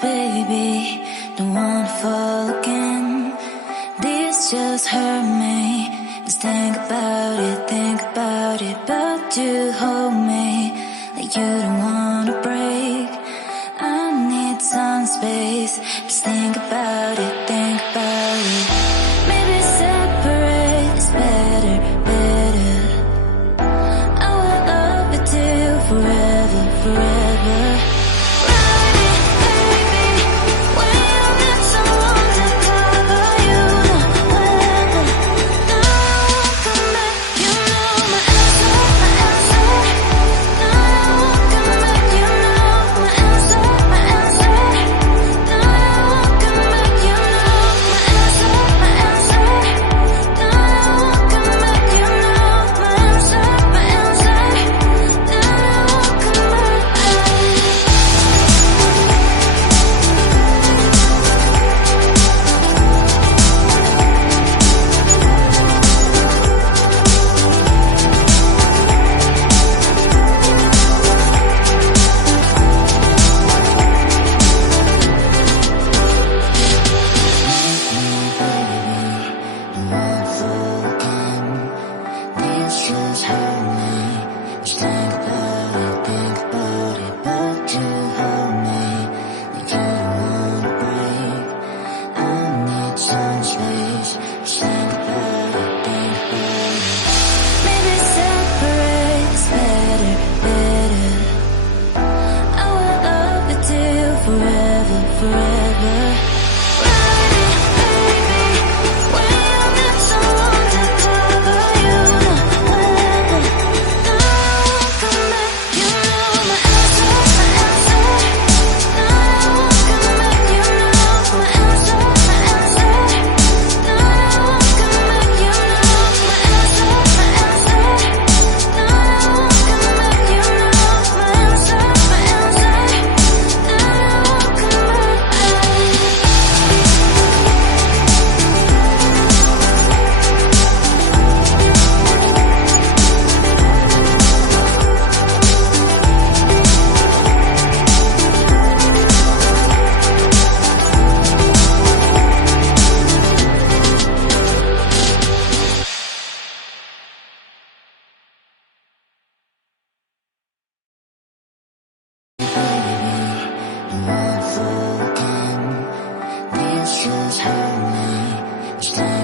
baby, don't wanna fall again. This just hurt me. Just think about it, but you hold me like you don't wanna break. I need some space. Just think about it, maybe separate is better, better. I will love you till forever, forever. Forever, forever. Just hurt me.